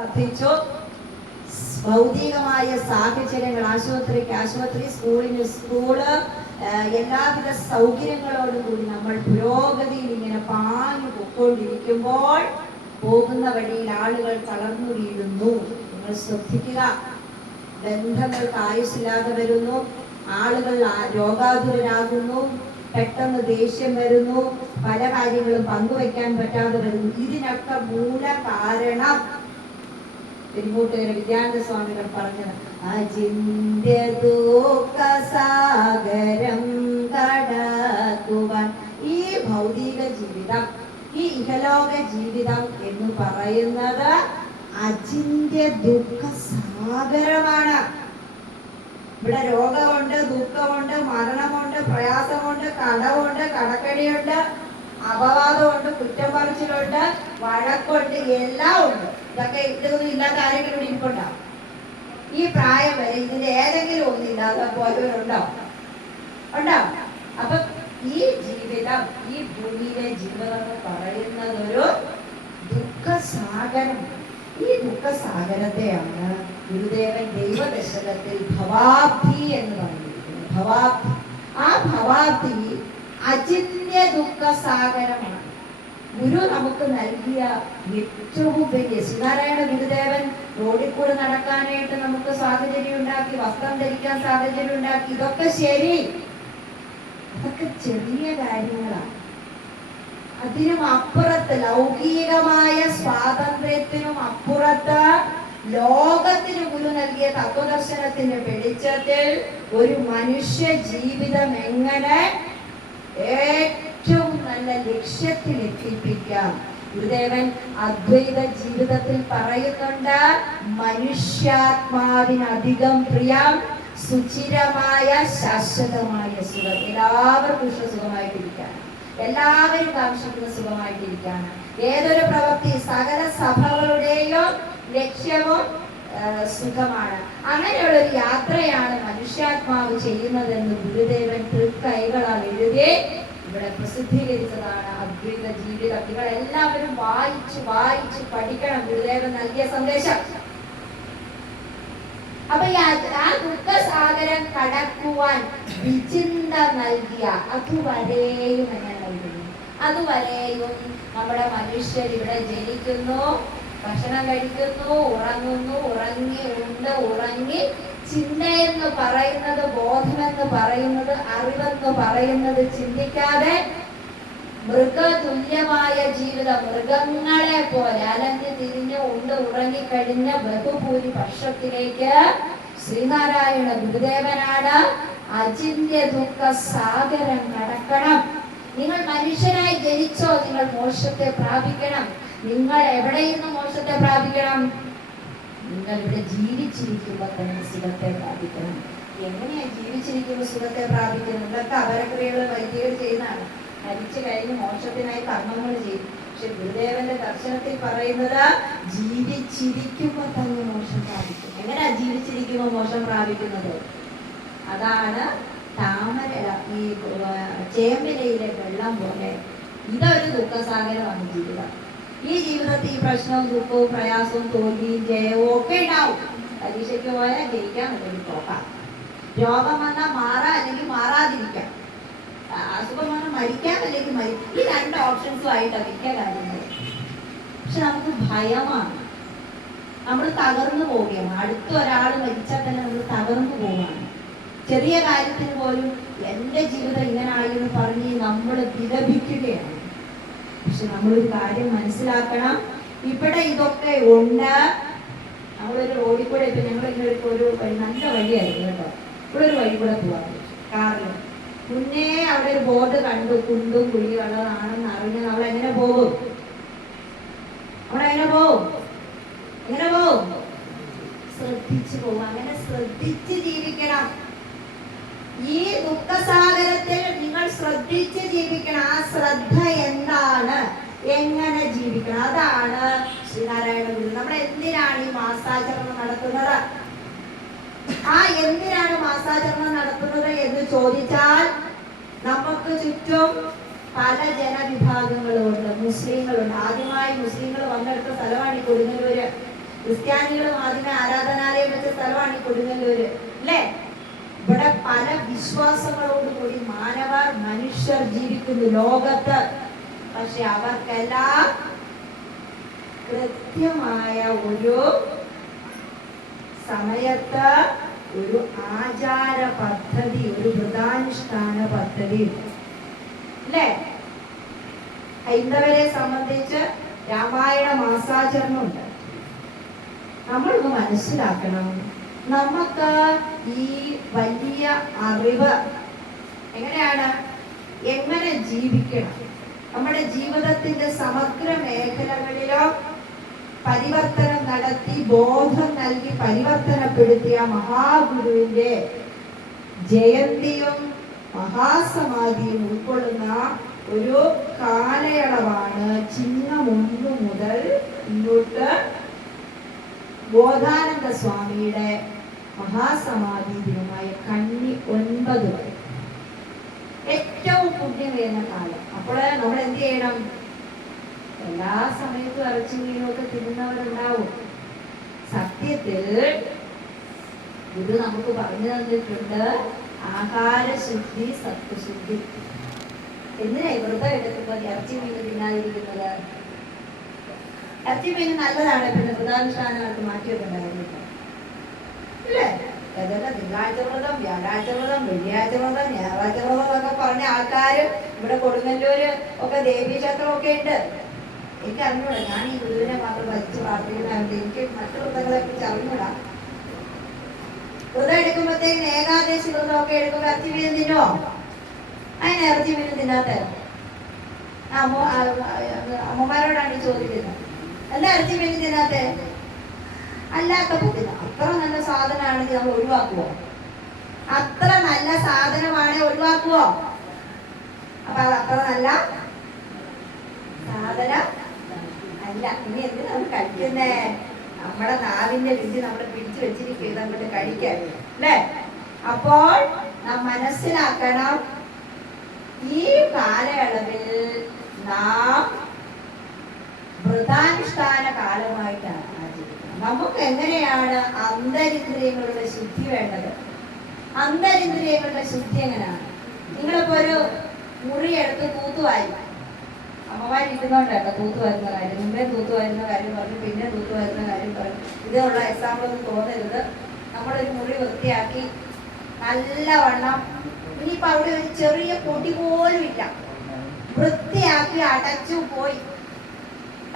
വർദ്ധിച്ചു. ഭൗതികമായ സാഹചര്യങ്ങൾ ആശുപത്രിക്ക് ആശുപത്രി സ്കൂളിന് സ്കൂൾ എല്ലാവിധ സൗകര്യങ്ങളോടും കൂടി നമ്മൾ പുരോഗതിയിൽ ഇങ്ങനെ പാഞ്ഞു പൊക്കോണ്ടിരിക്കുമ്പോൾ പോകുന്ന വഴിയിൽ ആളുകൾ തളർന്നു വീഴുന്നു. നിങ്ങൾ ശ്രദ്ധിക്കുക. ബന്ധങ്ങൾക്ക് ആയുസ്സില്ലാതെ വരുന്നു. ആളുകൾ രോഗാതുരനാകുന്നു പെട്ടെന്ന് ദേഷ്യം വരുന്നു. പല കാര്യങ്ങളും പങ്കുവെക്കാൻ പറ്റാതെ വരുന്നു. ഇതിനൊക്കെ മൂല കാരണം പെരുമൂട്ടുകാരെ വിദ്യാനന്ദ സ്വാമികൾ പറഞ്ഞത് അചിന്യദുഃഖസാഗരം കടക്കുവാൻ ഈ ഭൗതിക ജീവിതം ഈ ഇഹലോക ജീവിതം എന്ന് പറയുന്നത് അചിന്യ ദുഃഖ സാഗരമാണ് ഇവിടെ രോഗമുണ്ട് ദുഃഖമുണ്ട് മരണമുണ്ട് പ്രയാസമുണ്ട് കടമുണ്ട് കടക്കടിയുണ്ട് അപവാദമുണ്ട് കുറ്റം പറച്ചിലുണ്ട് വഴക്കുണ്ട് എല്ലാം ഉണ്ട്. ഇതൊക്കെ ഇതൊന്നും ഇല്ലാത്ത ആരെങ്കിലും ഇവിടെ ഇരിപ്പുണ്ടാവും. ഈ പ്രായം വരെ ഇതിന്റെ ഏതെങ്കിലും ഒന്നില്ലാതെ പോയവരുണ്ടോ ഉണ്ടോ അപ്പൊ ഈ ജീവിതം ഈ ഭൂമിയിലെ ജീവിതം എന്ന് പറയുന്നത് ഒരു ദുഃഖസാഗരം. ഈ ദുഃഖസാഗരത്തെയാണ് ഗുരുദേവൻ ദൈവദശകത്തിൽ ഭവാബ്ധി എന്ന് പറഞ്ഞിരിക്കുന്നത്. ഭവാബ്ധി. ആ ഭവാബ്ധി അചിന്യ ദുഃഖസാഗരമാണ് ഗുരു നമുക്ക് നൽകിയ ഏറ്റവും വലിയ ശ്രീനാരായണ ഗുരുദേവൻ റോഡിൽ കൂടെ നടക്കാനായിട്ട് നമുക്ക് സാഹചര്യം ഉണ്ടാക്കി വസ്ത്രം ധരിക്കാൻ സാഹചര്യം ഉണ്ടാക്കി ഇതൊക്കെ ശരി. അതൊക്കെ ചെറിയ കാര്യങ്ങളാണ്. അതിനും അപ്പുറത്ത് ലൗകികമായ സ്വാതന്ത്ര്യത്തിനും അപ്പുറത്ത് ലോകത്തിന് ഗുരു നൽകിയ തത്വദർശനത്തിന്റെ വെളിച്ചത്തിൽ ഒരു മനുഷ്യ ജീവിതം എങ്ങനെ ഏറ്റവും നല്ല ലക്ഷ്യത്തിൽ എത്തിപ്പിക്കാം. ഗുരുദേവൻ അദ്വൈത ജീവിതത്തിൽ പറയുന്നുണ്ട് മനുഷ്യാത്മാവിനധികം പ്രിയം സുചിരമായ ശാശ്വതമായ സുഖം. എല്ലാവർക്കും സുഖമായിട്ടിരിക്കാൻ എല്ലാവരും കാക്ഷിക്കുന്ന സുഖമായിട്ടിരിക്കാണ്. ഏതൊരു പ്രവൃത്തി സകല സഭകളുടെയും ലക്ഷ്യവും ആ, സുഖമാണ്. അങ്ങനെയുള്ള ഒരു യാത്രയാണ് മനുഷ്യാത്മാവ് ചെയ്യുന്നതെന്ന് ഗുരുദേവൻ തൃക്കൈകളാൽ എഴുതി. ഇവിടെ പ്രസിദ്ധീകരിച്ചതാണ് അദ്വൈത ജീവിതം. നിങ്ങൾ എല്ലാവരും വായിച്ച് വായിച്ച് പഠിക്കണം. ഗുരുദേവൻ നൽകിയ സന്ദേശം. അപ്പൊ ആ ദുഃഖസാഗരം കടക്കുവാൻ വിചിന്ത നൽകിയ അതുവരെയും എന്നെ നൽകുന്നു. അതുവരെയും നമ്മുടെ മനുഷ്യർ ഇവിടെ ജനിക്കുന്നു. ഭക്ഷണം കഴിക്കുന്നു ഉറങ്ങുന്നു ഉറങ്ങി ഉണ്ട് ഉറങ്ങി ചിന്ത എന്ന് പറയുന്നത് ബോധമെന്ന് പറയുന്നത് അറിവെന്ന് പറയുന്നത് ചിന്തിക്കാതെ മൃഗതുല്യമായ ജീവിതം മൃഗങ്ങളെ പോലെ അലഞ്ഞു തിരിഞ്ഞ് ഉണ്ട് ഉറങ്ങിക്കഴിഞ്ഞ ബഹുഭൂരി പക്ഷത്തിലേക്ക് ശ്രീനാരായണ ഗുരുദേവനാണ് അചിന്യ ദുഃഖ സാഗരം നടക്കണം. നിങ്ങൾ മനുഷ്യനായി ജനിച്ചോ നിങ്ങൾ മോക്ഷത്തെ പ്രാപിക്കണം. നിങ്ങൾ എവിടെ നിന്ന് മോക്ഷത്തെ പ്രാപിക്കണം? നിങ്ങൾ ഇവിടെ ജീവിച്ചിരിക്കുമ്പോൾ തന്നെ സുഖത്തെ പ്രാപിക്കണം. എങ്ങനെയാ ജീവിച്ചിരിക്കുമ്പോൾ സുഖത്തെ പ്രാപിക്കണം ഇതൊക്കെ അപരക്രിയകൾ വൈദികർ ചെയ്യുന്നതാണ്. മരിച്ചു കഴിഞ്ഞ് മോക്ഷത്തിനായി കർമ്മങ്ങൾ ചെയ്യും. പക്ഷെ ഗുരുദേവന്റെ ദർശനത്തിൽ പറയുന്നത് ജീവിച്ചിരിക്കുമ്പോൾ തന്നെ മോക്ഷം പ്രാപിക്കും. എങ്ങനെയാ ജീവിച്ചിരിക്കുമ്പോൾ മോക്ഷം പ്രാപിക്കുന്നത്? അതാണ് താമര ഈ ചേമ്പിലയിലെ വെള്ളം പോലെ. ഇതൊരു ദുഃഖസാഗരമാണ് ജീവിതം. ഈ ജീവിതത്തിൽ ഈ പ്രശ്നവും ദുഃഖവും പ്രയാസവും തോൽവിയും ജയവും ഒക്കെ ഉണ്ടാവും. പരീക്ഷയ്ക്ക് പോയാൽ ജയിക്കാൻ അല്ലെങ്കിൽ തോക്കാം. രോഗം വന്നാൽ മാറാം അല്ലെങ്കിൽ മാറാതിരിക്കാം. അസുഖം വന്നാൽ മരിക്കാം അല്ലെങ്കിൽ മരിക്കും. ഈ രണ്ട് ഓപ്ഷൻസും ആയിട്ട് മിക്ക കാര്യങ്ങൾ പക്ഷെ നമുക്ക് ഭയമാണ്. നമ്മൾ തകർന്നു പോവുകയാണ്. അടുത്ത ഒരാൾ മരിച്ചാൽ തന്നെ നമ്മൾ തകർന്നു പോവുകയാണ്. ചെറിയ കാര്യത്തിന് പോലും എന്റെ ജീവിതം ഇങ്ങനെ എന്ന് പറഞ്ഞ് നമ്മൾ വിലപിക്കുകയാണ്. പക്ഷെ നമ്മളൊരു കാര്യം മനസ്സിലാക്കണം. ഇവിടെ ഇതൊക്കെ ഉണ്ട്. നമ്മളൊരു റോഡിൽ കൂടെ ഇപ്പൊ ഞങ്ങൾ ഇങ്ങനെ ഒരു നല്ല വഴിയായിരുന്നു കേട്ടോ. ഇവിടെ ഒരു വഴി കൂടെ പോവാൻ കാറിൽ മുന്നേ അവിടെ ഒരു ബോർഡ് കണ്ടു. കുണ്ടും കുഴിയുള്ളതാണെന്ന് അറിഞ്ഞ് നമ്മൾ എങ്ങനെ പോകും? അവിടെ എങ്ങനെ പോകും? എങ്ങനെ പോകും? ശ്രദ്ധിച്ചു പോകും അങ്ങനെ ശ്രദ്ധിച്ച് ജീവിക്കണം. ഈ ദുഃഖസാഗരത്തിൽ നിങ്ങൾ ശ്രദ്ധിച്ച് ജീവിക്കണം. ആ ശ്രദ്ധ എന്താണ്? എങ്ങനെ ജീവിക്കണം? അതാണ് ശ്രീനാരായണ ഗുരു. നമ്മൾ എന്തിനാണ് ഈ മാസാചരണം നടത്തുന്നത്? ആ എന്തിനാണ് മാസാചരണം നടത്തുന്നത് എന്ന് ചോദിച്ചാൽ നമുക്ക് ചുറ്റും പല ജനവിഭാഗങ്ങളുണ്ട് മുസ്ലിങ്ങളുണ്ട്. ആദ്യമായി മുസ്ലിങ്ങൾ വന്നെടുത്ത സ്ഥലമാണ് ഈ കൊടുങ്ങല്ലൂര്. ക്രിസ്ത്യാനികളും ആദ്യമേ ആരാധനാലയം വെച്ച സ്ഥലമാണ് ഈ കൊടുങ്ങല്ലൂര്. അല്ലേ? ഇവിടെ പല വിശ്വാസങ്ങളോടുകൂടി മാനവർ മനുഷ്യർ ജീവിക്കുന്നു ലോകത്ത്. പക്ഷെ അവർക്കെല്ലാം കൃത്യമായ ഒരു സമയത്ത് ഒരു ആചാര പദ്ധതി ഒരു വ്രതാനുഷ്ഠാന പദ്ധതി. അല്ലേ? ഹൈന്ദവരെ സംബന്ധിച്ച് രാമായണ മാസാചരണമുണ്ട്. നമ്മളൊന്ന് മനസ്സിലാക്കണം. നമുക്ക് ഈ വലിയ അറിവ്. എങ്ങനെയാണ്? എങ്ങനെ ജീവിക്കണം? നമ്മുടെ ജീവിതത്തിന്റെ സമഗ്ര മേഖലകളിലോ പരിവർത്തനം നടത്തി ബോധം നൽകി പരിവർത്തനപ്പെടുത്തിയ മഹാഗുരുവിന്റെ ജയന്തിയും മഹാസമാധിയും ഉൾക്കൊള്ളുന്ന ഒരു കാലയളവാണ് ചിങ്ങം ഒന്ന് മുതൽ ഇങ്ങോട്ട് ബോധാനന്ദ സ്വാമിയുടെ മഹാസമാധി ദിനമായ കണ്ണി ഒൻപത് വരെ. ഏറ്റവും പുണ്യമേറിയ കാലം. അപ്പോൾ നമ്മൾ എന്ത് ചെയ്യണം? എല്ലാ സമയത്തും ഇറച്ചി മീനൊക്കെ തിന്നുന്നവരുണ്ടാവും. സത്യത്തിൽ ഗുരു നമുക്ക് പറഞ്ഞു തന്നിട്ടുണ്ട് ആഹാരശുദ്ധി സത്വശുദ്ധി. എന്തിനാ വ്രതം എടുക്കുമ്പോൾ ഇറച്ചി മീൻ തിന്നാതിരിക്കുന്നത്? ഇറച്ചി നല്ലതാണ്. പിന്നെ വൃതാനുഷ്ഠാനങ്ങൾക്ക് മാറ്റിയിട്ടുണ്ടായിരുന്നില്ല ഇല്ലേ ഏതൊക്കെ തിങ്കളാഴ്ച വ്രതം വ്യാഴാഴ്ച വ്രതം വെള്ളിയാഴ്ച വ്രതം ഞായറാഴ്ച വ്രതം എന്നൊക്കെ പറഞ്ഞ ആൾക്കാര് ഇവിടെ കൊടുങ്ങല്ലൂര് ഒക്കെ ദേവീക്ഷേത്രം ഒക്കെ ഉണ്ട്. എനിക്ക് അറിഞ്ഞൂടാ. ഞാൻ ഈ ഗുരുവിനെ മാത്രം ഭരിച്ച് പ്രാർത്ഥിക്കുന്നതായിട്ട് എനിക്ക് മറ്റു വ്രതങ്ങളെ കുറിച്ച് അറിഞ്ഞൂടാ. വ്രതം എടുക്കുമ്പോഴത്തേക്കും ഏകാദശി വ്രതം ഒക്കെ എടുക്കുമ്പോൾ ഇറച്ചി മീൻ തിന്നോ? അതിന് ഇറച്ചി മീൻ തിന്നാത്ത അമ്മ അമ്മമാരോടാണ് ചോദിക്കുന്നത്. എന്താ ഇറച്ചി വേണ്ടി തിന്നാത്തെ അല്ലാത്ത പുതിന അത്ര നല്ല സാധനമാണെങ്കിൽ നമ്മൾ ഒഴിവാക്കുവോ? അത്ര നല്ല സാധനമാണ് ഒഴിവാക്കുവോ? അപ്പൊ അത് അത്ര നല്ല സാധനം അല്ല. ഇനി എന്തിനാണ് കഴിക്കുന്നേ? നമ്മുടെ നാവിന്റെ രുചി നമ്മൾ പിടിച്ചു വെച്ചിരിക്കുക നമ്മൾ കഴിക്കാൻ. അല്ലേ? അപ്പോൾ നാം മനസ്സിലാക്കണം ഈ കാലയളവിൽ നാം വ്രതാനുഷ്ഠാന കാലമായിട്ടാണ് ആചരിക്കുന്നത്. നമുക്ക് എങ്ങനെയാണ് അന്തരിന്ദ്രിയങ്ങളുടെ ശുദ്ധി വേണ്ടത്? അന്തരിന്ദ്രിയങ്ങളുടെ ശുദ്ധി എങ്ങനെയാണ്? നിങ്ങളിപ്പോ ഒരു മുറി എടുത്ത് അമ്മമാർ അമ്മമാരിക്കുന്നുണ്ട് കേട്ടോ തൂത്തുവാരുന്ന കാര്യം. മുമ്പേ തൂത്തുവാരുന്ന കാര്യം പറഞ്ഞു പിന്നെ തൂത്തുവാരുന്ന കാര്യം പറഞ്ഞു. ഇതിനുള്ള എക്സാമ്പിൾ ഒന്നും തോന്നരുത്. നമ്മളൊരു മുറി വൃത്തിയാക്കി നല്ലവണ്ണം ഇനിയിപ്പോ അവിടെ ഒരു ചെറിയ പൊടി പോലും ഇല്ല. വൃത്തിയാക്കി അടച്ചു പോയി.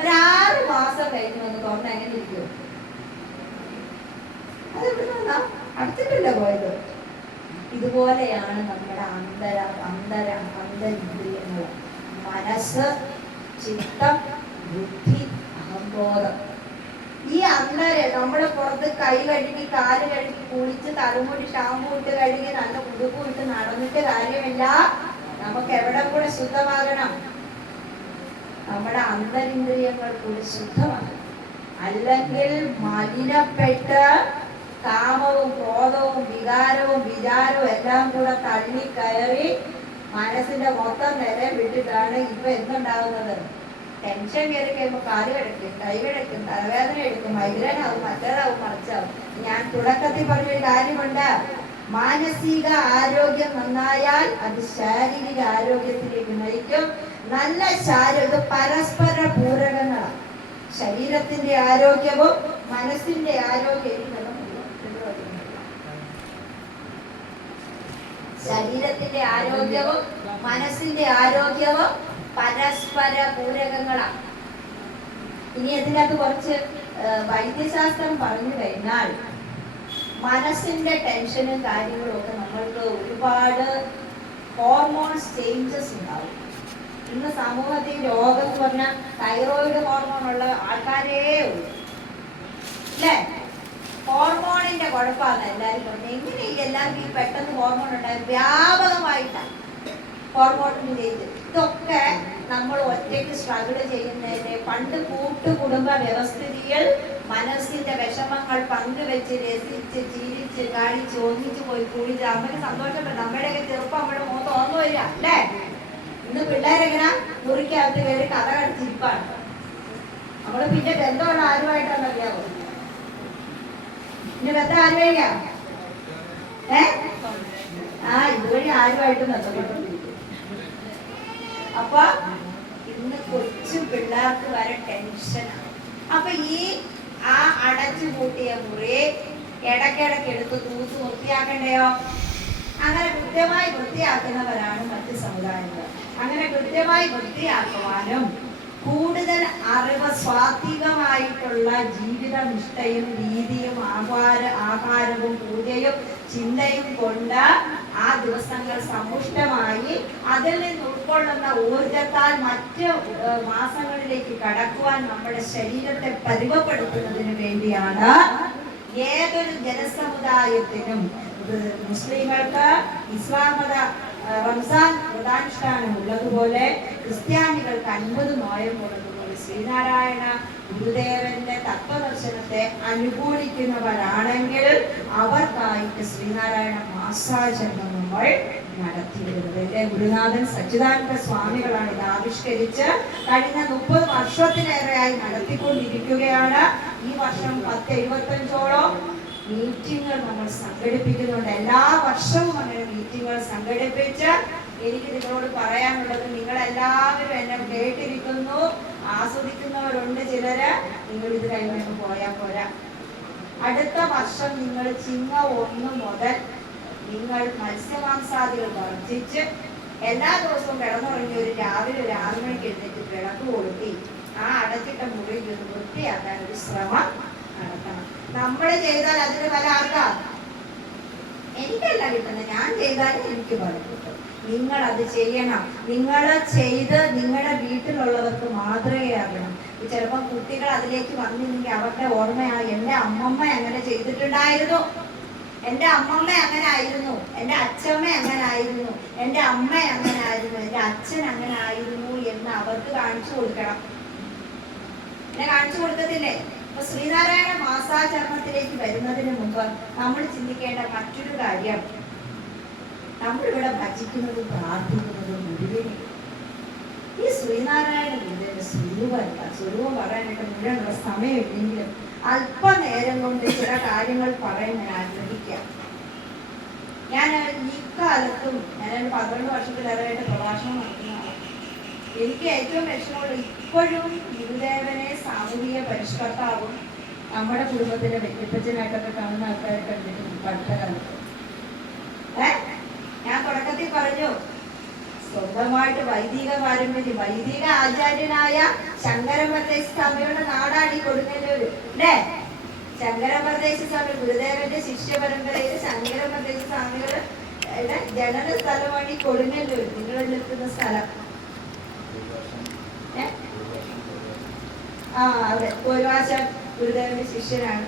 ഒരാറ് മാസം കഴിഞ്ഞ് വന്ന് തുറന്ന് എങ്ങനെ ഇരിക്കും അതെവിടുന്നാ? അടുത്തിട്ടല്ലേ പോയത്? ഇതുപോലെയാണ് നമ്മുടെ അന്തര അന്തര അന്തരിന്ദ്രിയങ്ങൾ മനസ്സ് ചിത്തം ബുദ്ധി അഹംബോധം. ഈ അന്തര നമ്മുടെ പുറത്ത് കൈ കഴുകി കാൽ കഴുകി കുളിച്ച് തലമുടി ഷാമ്പു ഇട്ട് കഴുകി നല്ല ഉടുപ്പും ഇട്ട് നടന്നിട്ട് കാര്യമില്ല. നമുക്ക് എവിടെ കൂടെ ശുദ്ധമാകണം? നമ്മുടെ അന്തരിന്ദ്രിയങ്ങൾ കൂടി ശുദ്ധമാണ്. അല്ലെങ്കിൽ മലിനപ്പെട്ട് കാമവും ക്രോധവും വികാരവും വിചാരവും എല്ലാം കൂടെ തള്ളി കയറി മനസ്സിന്റെ മൊത്തം നില വിട്ടിട്ടാണ് ഇപ്പൊ എന്തുണ്ടാവുന്നത്? ടെൻഷൻ കയറി കഴിയുമ്പോൾ കാൽ കിടക്കും കൈ കിടക്കും തലവേദന എടുക്കും മൈഗ്രൈൻ ആവും മറ്റേതാവും മറിച്ചാവും. ഞാൻ തുടക്കത്തിൽ പറഞ്ഞൊരു കാര്യമുണ്ട്. മാനസിക ആരോഗ്യം നന്നായാൽ അത് ശാരീരിക ആരോഗ്യത്തിലേക്ക് നയിക്കും. നല്ല ശാരീരിക പരസ്പര പൂരകങ്ങളാണ് ശരീരത്തിന്റെ ആരോഗ്യവും മനസ്സിന്റെ ആരോഗ്യവും ശരീരത്തിന്റെ ആരോഗ്യവും മനസ്സിന്റെ ആരോഗ്യവും പരസ്പര പൂരകങ്ങളാണ് ഇനി ഇതിനകത്ത് കുറച്ച് വൈദ്യശാസ്ത്രം പറഞ്ഞു കഴിഞ്ഞാൽ മനസ്സിന്റെ ടെൻഷനും കാര്യങ്ങളും ഒക്കെ നമ്മൾക്ക് ഒരുപാട് ഹോർമോൺസ് ചേഞ്ചസ് ഉണ്ടാവും. ഇന്ന് സമൂഹത്തിൽ രോഗം എന്ന് പറഞ്ഞാൽ തൈറോയിഡ് ഹോർമോൺ ഉള്ള ആൾക്കാരേ ഉള്ളൂ. അല്ലേ? ഹോർമോണിന്റെ കുഴപ്പമാണ് എല്ലാവരും പറഞ്ഞത്. എങ്ങനെ എല്ലാവർക്കും ഈ പെട്ടെന്ന് ഹോർമോൺ ഉണ്ടായത് വ്യാപകമായിട്ടാണ് ഹോർമോണിന് ചെയ്ത് ഇതൊക്കെ നമ്മൾ ഒറ്റയ്ക്ക് സ്ട്രഗിൾ ചെയ്യുന്നതിന് പണ്ട് കൂട്ടു കുടുംബ വ്യവസ്ഥിതിയിൽ മനസ്സിന്റെ വിഷമങ്ങൾ പങ്കുവെച്ച് രസിച്ച് ചിരിച്ച് കാണിച്ച് ഒന്നിച്ച് പോയി കൂടി അമ്മയ്ക്ക് സന്തോഷപ്പെട്ടു. അമ്മയുടെയൊക്കെ ചെറുപ്പം അമ്മയുടെ മുഖത്ത് ഓർമ്മ വരിക അല്ലേ? ഇന്ന് പിള്ളേരെങ്ങനെ മുറിക്കകത്ത് കയറി കഥ കടിച്ചിരിപ്പാണ്. നമ്മൾ പിന്നെ ബന്ധമുള്ള ആരുമായിട്ടാണ് അറിയാമോ ഇനി ബന്ധം ആര് വഴിയാ ഏ? ആ ഇതുവഴി ആരുമായിട്ടും ബന്ധപ്പെട്ടിരിക്കും അപ്പൊ ഇന്ന് കൊച്ചു പിള്ളേർക്ക് വരെ ടെൻഷനാണ് അപ്പൊ ഈ ആ അടച്ചു പൂട്ടിയ മുറി ഇടക്കിടക്ക് എടുത്ത് തൂത്ത് വൃത്തിയാക്കണ്ടയോ? അങ്ങനെ കൃത്യമായി വൃത്തിയാക്കുന്നവരാണ് മറ്റ് സമുദായങ്ങൾ. അങ്ങനെ കൃത്യമായി വൃത്തിയാക്കുവാനും കൂടുതൽ അറിവ് സ്വാത്വികമായിട്ടുള്ള ജീവിത നിഷ്ഠയും രീതിയും ആഹാര ആഹാരവും പൂജയും ചിന്തയും കൊണ്ട് ആ ദിവസങ്ങൾ സമ്പുഷ്ടമായി അതിൽ നിന്ന് ഉൾക്കൊള്ളുന്ന ഊർജത്താൽ മറ്റ് മാസങ്ങളിലേക്ക് കടക്കുവാൻ നമ്മുടെ ശരീരത്തെ പരിമപ്പെടുത്തുന്നതിന് വേണ്ടിയാണ് ഏതൊരു ജനസമുദായത്തിനും മുസ്ലിങ്ങൾക്ക് ഇസ്ലാം മത റംസാൻ വ്രതാനുഷ്ഠാനം ഉള്ളതുപോലെ ക്രിസ്ത്യാനികൾക്ക് അൻപത് നോയം ഉള്ളതുപോലെ ശ്രീനാരായണ ഗുരുദേവന്റെ തത്വദർശനത്തെ അനുകൂലിക്കുന്നവരാണെങ്കിൽ അവർക്കായിട്ട് ശ്രീനാരായണ മാസാചരണം നമ്മൾ നടത്തിയിരുന്നത് എന്റെ ഗുരുനാഥൻ സച്ചിദാനന്ദ സ്വാമികളാണ് ഇത് ആവിഷ്കരിച്ച് കഴിഞ്ഞ മുപ്പത് വർഷത്തിലേറെയായി നടത്തിക്കൊണ്ടിരിക്കുകയാണ്. ഈ വർഷം പത്ത് എഴുപത്തഞ്ചോളം മീറ്റിങ്ങുകൾ നമ്മൾ സംഘടിപ്പിക്കുന്നുണ്ട്. എല്ലാ വർഷവും അങ്ങനെ മീറ്റിങ്ങുകൾ സംഘടിപ്പിച്ച് എനിക്ക് നിങ്ങളോട് പറയാനുള്ളത് നിങ്ങൾ എല്ലാവരും എന്നെ കേട്ടിരിക്കുന്നു ആസ്വദിക്കുന്നവരുണ്ട് ചിലര്. നിങ്ങൾ ഇത് കഴിഞ്ഞ് പോയാൽ പോരാ. അടുത്ത വർഷം നിങ്ങൾ ചിങ്ങ ഒന്ന് മുതൽ നിങ്ങൾ മത്സ്യമാംസാദികൾ വർദ്ധിച്ച് എല്ലാ ദിവസവും കിടന്നുറങ്ങി ഒരു രാവിലെ ഒരു ആറു മണിക്ക് എഴുന്നേറ്റ് വിളക്ക് ആ അടച്ചിട്ട മുറിയിൽ ഒന്ന് വൃത്തിയാക്കാൻ ഒരു ശ്രമം നടത്തണം. നമ്മൾ ചെയ്താൽ അതിന് പല ആർക്കാ? എനിക്കല്ല കിട്ടുന്നത് ഞാൻ ചെയ്താലും എനിക്ക് ഫലം കിട്ടും. നിങ്ങൾ അത് ചെയ്യണം. നിങ്ങൾ ചെയ്ത് നിങ്ങളുടെ വീട്ടിലുള്ളവർക്ക് മാതൃകയാകണം ചിലപ്പോൾ കുട്ടികൾ അതിലേക്ക് വന്നില്ലെങ്കിൽ അവരുടെ ഓർമ്മയാ എന്റെ അമ്മമ്മ അങ്ങനെ ചെയ്തിട്ടുണ്ടായിരുന്നു. എന്റെ അമ്മമ്മ അങ്ങനെ ആയിരുന്നു. എന്റെ അച്ഛമ്മ അങ്ങനെ ആയിരുന്നു. എന്റെ അമ്മ അങ്ങനെ ആയിരുന്നു. എന്റെ അച്ഛൻ അങ്ങനെ ആയിരുന്നു എന്ന് അവർക്ക് കാണിച്ചു കൊടുക്കണം. എന്നെ കാണിച്ചു കൊടുക്കത്തില്ലേ? അപ്പൊ ശ്രീനാരായണ മാസാചരണത്തിലേക്ക് വരുന്നതിന് മുമ്പ് നമ്മൾ ചിന്തിക്കേണ്ട മറ്റൊരു കാര്യം. നമ്മളിവിടെ ഭജിക്കുന്നതും പ്രാർത്ഥിക്കുന്നതും മുഴുവനെ ഈ ശ്രീനാരായണ ഗുരുവിന്റെ സ്വരൂപമല്ല. സ്വരൂപം പറയാനായിട്ട് മുഴുവനുള്ള സമയമില്ലെങ്കിലും അല്പനേരം കൊണ്ട് ചില കാര്യങ്ങൾ പറയാൻ ഞാൻ ആഗ്രഹിക്കാം. ഞാൻ ഈ കാലത്തും ഞാൻ പന്ത്രണ്ട് വർഷത്തിലേറെയായിട്ട് പ്രഭാഷണം നടത്തുന്നതാണ് എനിക്ക് ഏറ്റവും വിഷമമുള്ള ഇപ്പോഴും ഗുരുദേവനെ സാമൂഹിക പരിഷ്കർത്താവും നമ്മുടെ കുടുംബത്തിലെ വ്യക്തിപ്പച്ചനായിട്ടൊക്കെ കാണുന്ന ആൾക്കാരെ കണ്ടിട്ടുണ്ട് ഞാൻ തുടക്കത്തിൽ പറഞ്ഞു സ്വന്തമായിട്ട് വൈദിക പാരമ്പര്യം വൈദിക ആചാര്യനായ ശങ്കരപ്രദേശ് സ്വാമിയുടെ നാടാണ് ഈ കൊടുങ്ങല്ലൂര്. അല്ലേ? ശങ്കരപ്രദേശ് സ്വാമി ഗുരുദേവന്റെ ശിഷ്യ പരമ്പരയിൽ ശങ്കരപ്രദേശ് സ്വാമികളുടെ ജനന സ്ഥലമാണ് ഈ കൊടുങ്ങല്ലൂർ നിങ്ങൾ നിൽക്കുന്ന സ്ഥലം ഏ? ആ അതെ. ഒരുവാശം ഗുരുദേവന്റെ ശിഷ്യനാണ്.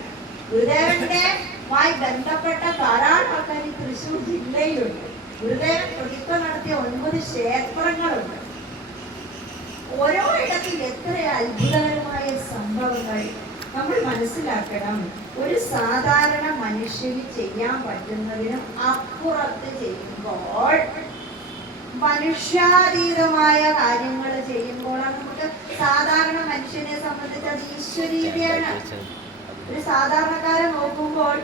ഗുരുദേവന്റെ മായി ബന്ധപ്പെട്ട ധാരാളം ആൾക്കാർ ഈ തൃശ്ശൂർ ജില്ലയിലുണ്ട്. ഗുരുദേവൻ പ്രതിഷ്ഠ നടത്തിയ ഒൻപത് ക്ഷേത്രങ്ങളുണ്ട്. ഓരോ ഇടത്തിൽ എത്ര അത്ഭുതകരമായ സംഭവങ്ങൾ നമ്മൾ മനസ്സിലാക്കണം. ഒരു സാധാരണ മനുഷ്യന് ചെയ്യാൻ പറ്റുന്നതിനും അപ്പുറത്ത് ചെയ്യുമ്പോൾ മനുഷ്യാതീതമായ കാര്യങ്ങൾ ചെയ്യുമ്പോഴാണ് നമുക്ക് സാധാരണ മനുഷ്യനെ സംബന്ധിച്ച് അത് ഈശ്വരീയതയാണ്. ഒരു സാധാരണക്കാരെ നോക്കുമ്പോൾ